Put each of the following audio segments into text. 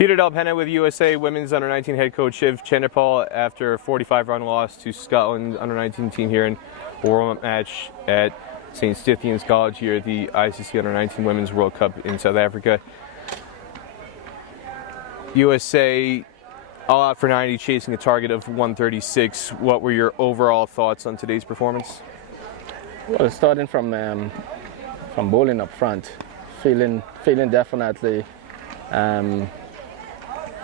Peter Delpenna with USA Women's Under-19 head coach Shivnarine Chanderpaul after a 45-run loss to Scotland Under-19 team here in a warm-up match at St. Stithians College here at the ICC Under-19 Women's World Cup in South Africa. USA all out for 90, chasing a target of 136. What were your overall thoughts on today's performance? Well, starting from bowling up front, feeling definitely.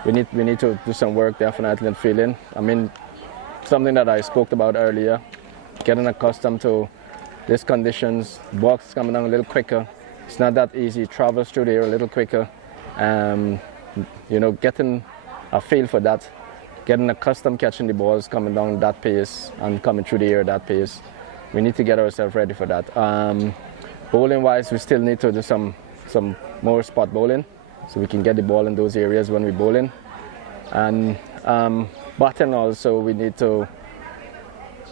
We need to do some work definitely in fielding. I mean, something that I spoke about earlier, getting accustomed to these conditions, box coming down a little quicker. It's not that easy. It travels through the air a little quicker. You know, getting a feel for that, getting accustomed catching the balls coming down that pace and coming through the air that pace. We need to get ourselves ready for that. Bowling wise, we still need to do some more spot bowling, so we can get the ball in those areas when we're bowling. And batting also, we need to,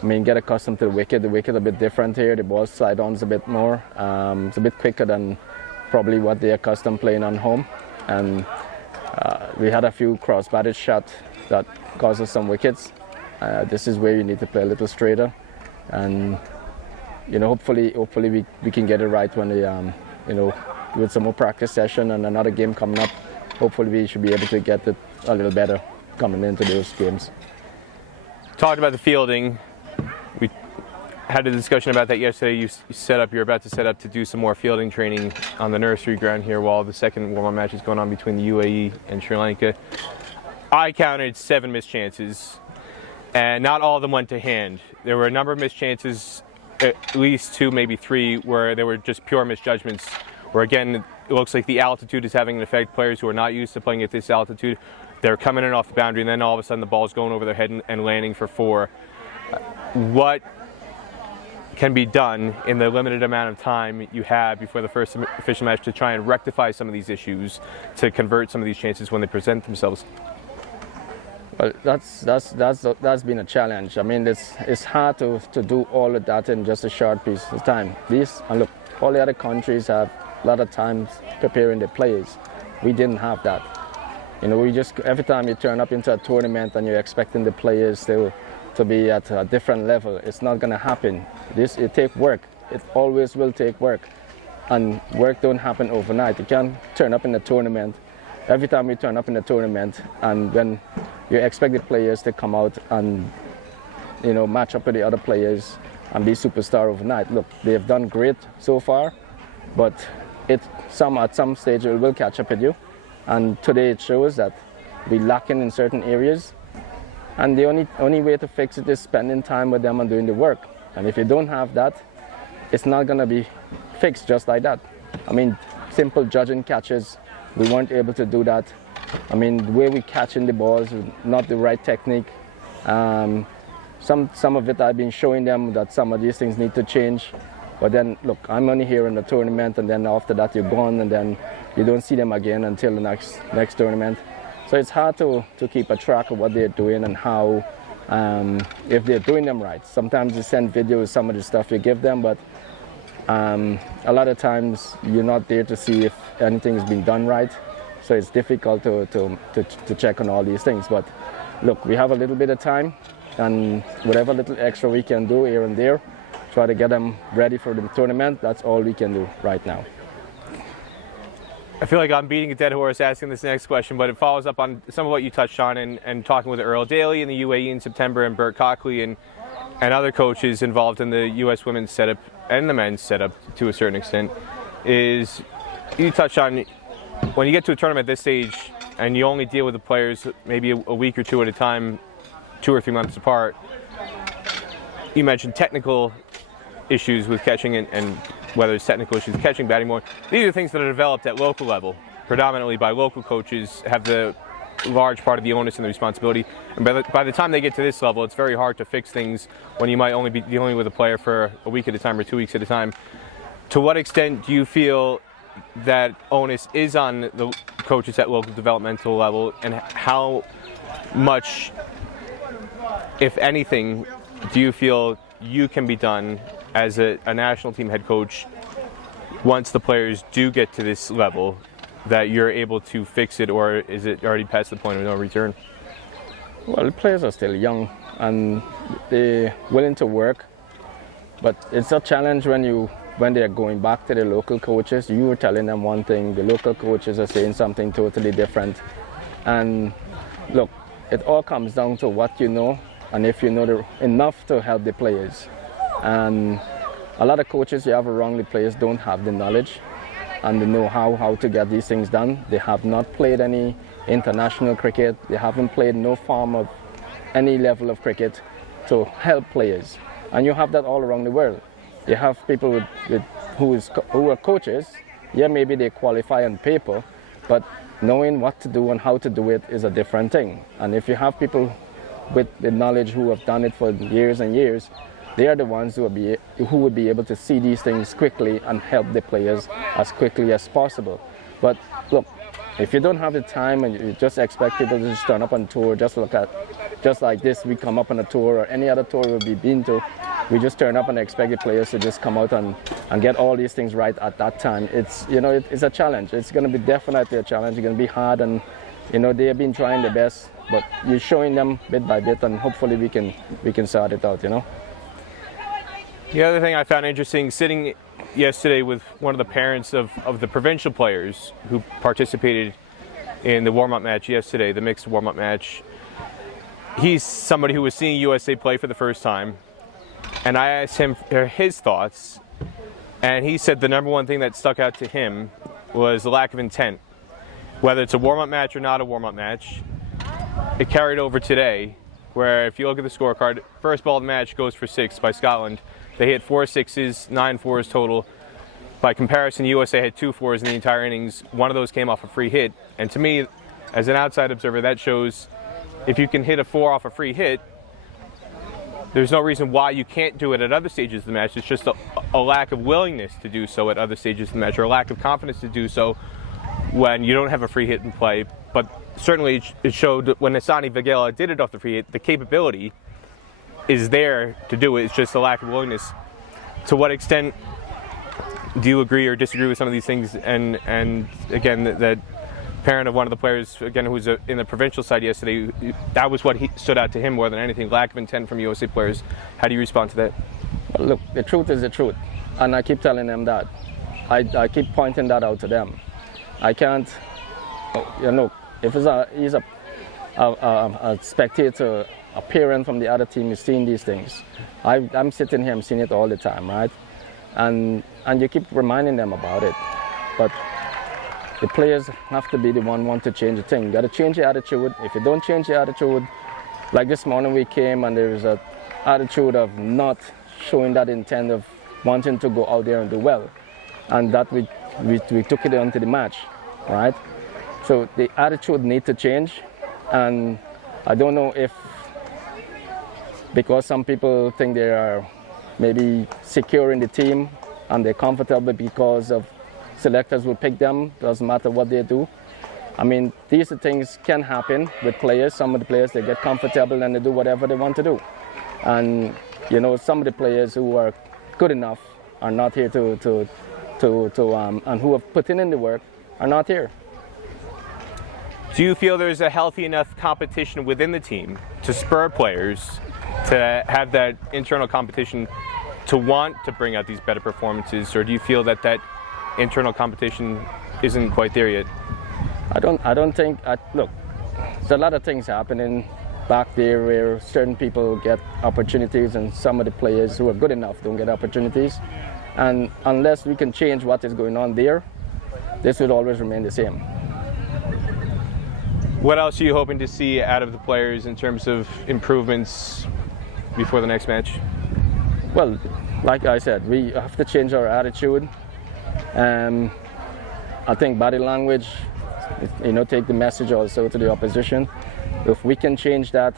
get accustomed to the wicket. The wicket a bit different here. The ball slide on a bit more. It's a bit quicker than probably what they're accustomed playing on home. And we had a few cross-batted shots that caused us some wickets. This is where you need to play a little straighter. And hopefully we can get it right when we, with some more practice session and another game coming up, hopefully we should be able to get it a little better coming into those games. Talked about the fielding. We had a discussion about that yesterday. You're about to set up to do some more fielding training on the nursery ground here while the second warm-up match is going on between the UAE and Sri Lanka. I counted 7 missed chances, and not all of them went to hand. There were a number of missed chances, at least 2, maybe 3, where there were just pure misjudgments, where again, it looks like the altitude is having an effect. Players who are not used to playing at this altitude, they're coming in off the boundary, and then all of a sudden the ball's going over their head and landing for 4. What can be done in the limited amount of time you have before the first official match to try and rectify some of these issues, to convert some of these chances when they present themselves? Well, that's been a challenge. I mean, it's hard to do all of that in just a short piece of time. And look, all the other countries have a lot of time preparing their players. We didn't have that. We just, every time you turn up into a tournament and you're expecting the players to be at a different level, it's not going to happen. It takes work. It always will take work. And work don't happen overnight. You can't turn up in a tournament. Every time you turn up in a tournament and when you expect the players to come out and match up with the other players and be superstar overnight. Look, they've done great so far, but at some stage it will catch up with you. And today it shows that we're lacking in certain areas. And the only way to fix it is spending time with them and doing the work. And if you don't have that, it's not going to be fixed just like that. I mean, simple judging catches, we weren't able to do that. I mean, the way we catching the balls, not the right technique. Some of it I've been showing them that some of these things need to change. But then, look, I'm only here in the tournament, and then after that you're gone, and then you don't see them again until the next tournament. So it's hard to keep a track of what they're doing and how, if they're doing them right. Sometimes you send videos, some of the stuff you give them, but a lot of times you're not there to see if anything's been done right. So it's difficult to check on all these things. But look, we have a little bit of time, and whatever little extra we can do here and there, try to get them ready for the tournament. That's all we can do right now. I feel like I'm beating a dead horse asking this next question, but it follows up on some of what you touched on and talking with Earl Daly in the UAE in September and Bert Cockley and other coaches involved in the U.S. women's setup and the men's setup to a certain extent, is you touched on when you get to a tournament at this stage and you only deal with the players maybe a week or 2 at a time, 2 or 3 months apart. You mentioned technical issues with catching and whether it's technical issues with catching, batting more. These are things that are developed at local level, predominantly by local coaches, have the large part of the onus and the responsibility. And by the time they get to this level, it's very hard to fix things when you might only be dealing with a player for a week at a time or 2 weeks at a time. To what extent do you feel that onus is on the coaches at local developmental level, and how much, if anything, do you feel you can be done as a national team head coach once the players do get to this level that you're able to fix it, or is it already past the point of no return? Well, the players are still young and they're willing to work, but it's a challenge when they're going back to the local coaches. You were telling them one thing, the local coaches are saying something totally different. And look, it all comes down to what you know, and if you know enough to help the players. And a lot of coaches you have around the players don't have the knowledge and the know-how how to get these things done. They have not played any international cricket. They haven't played no form of any level of cricket to help players. And you have that all around the world. You have people who are coaches. Yeah, maybe they qualify on paper, but knowing what to do and how to do it is a different thing. And if you have people with the knowledge who have done it for years and years, they are the ones who would be able to see these things quickly and help the players as quickly as possible. But look, if you don't have the time and you just expect people to just turn up on tour, just like this, we come up on a tour or any other tour we've been to, we just turn up and expect the players to just come out and get all these things right at that time. It's a challenge. It's going to be definitely a challenge. It's going to be hard, and they have been trying their best, but you're showing them bit by bit, and hopefully we can sort it out. The other thing I found interesting, sitting yesterday with one of the parents of the provincial players who participated in the warm-up match yesterday, the mixed warm-up match. He's somebody who was seeing USA play for the first time, and I asked him his thoughts, and he said the number one thing that stuck out to him was the lack of intent. Whether it's a warm-up match or not a warm-up match, it carried over today, where if you look at the scorecard, first ball of the match goes for 6 by Scotland. They hit 4 6s, 9 4s total. By comparison, USA had 2 4s in the entire innings. One of those came off a free hit. And to me, as an outside observer, that shows if you can hit a 4 off a free hit, there's no reason why you can't do it at other stages of the match. It's just a lack of willingness to do so at other stages of the match, or a lack of confidence to do so when you don't have a free hit in play. But certainly it showed when Asani Vagela did it off the free hit, the capability is there to do it. It's just a lack of willingness. To what extent do you agree or disagree with some of these things? And again, that parent of one of the players, again, who was in the provincial side yesterday, that was what stood out to him more than anything, lack of intent from USA players. How do you respond to that? Well, look, the truth is the truth, and I keep telling them that. I keep pointing that out to them. I can't, if he's a spectator, a parent from the other team is seeing these things. I'm sitting here, I'm seeing it all the time, right? And you keep reminding them about it. But the players have to be the want to change the thing. You got to change your attitude. If you don't change your attitude, like this morning we came and there was an attitude of not showing that intent of wanting to go out there and do well. And that we took it onto the match, right? So the attitude needs to change. And I don't know if, because some people think they are maybe secure in the team and they're comfortable because of selectors will pick them, doesn't matter what they do. I mean, these things can happen with players. Some of the players, they get comfortable and they do whatever they want to do. And, some of the players who are good enough are not here and who have put in the work are not here. Do you feel there's a healthy enough competition within the team to spur players to have that internal competition to want to bring out these better performances, or do you feel that internal competition isn't quite there yet? I don't think. Look, there's a lot of things happening back there where certain people get opportunities and some of the players who are good enough don't get opportunities. And unless we can change what is going on there, this will always remain the same. What else are you hoping to see out of the players in terms of improvements before the next match? Well, like I said, we have to change our attitude. I think body language, take the message also to the opposition. If we can change that,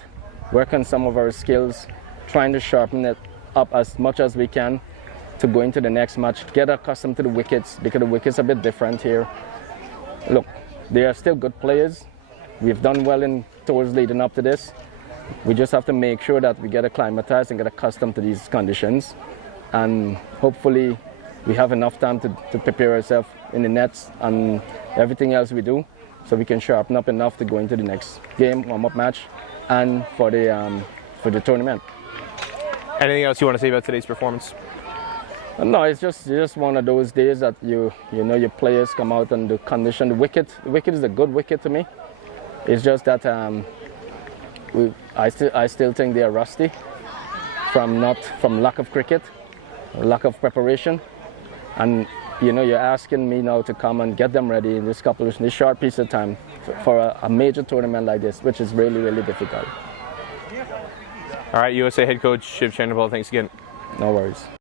work on some of our skills, trying to sharpen it up as much as we can to go into the next match, get accustomed to the wickets, because the wickets are a bit different here. Look, they are still good players. We've done well in tours leading up to this. We just have to make sure that we get acclimatized and get accustomed to these conditions. And hopefully we have enough time to prepare ourselves in the nets and everything else we do, so we can sharpen up enough to go into the next game, warm-up match, and for the tournament. Anything else you want to say about today's performance? No, it's just one of those days that you know your players come out and the condition. The wicket is a good wicket to me. It's just that I still think they are rusty from lack of cricket, lack of preparation, and you're asking me now to come and get them ready in this short piece of time for a major tournament like this, which is really, really difficult. All right, USA head coach Shiv Chanderpaul, thanks again. No worries.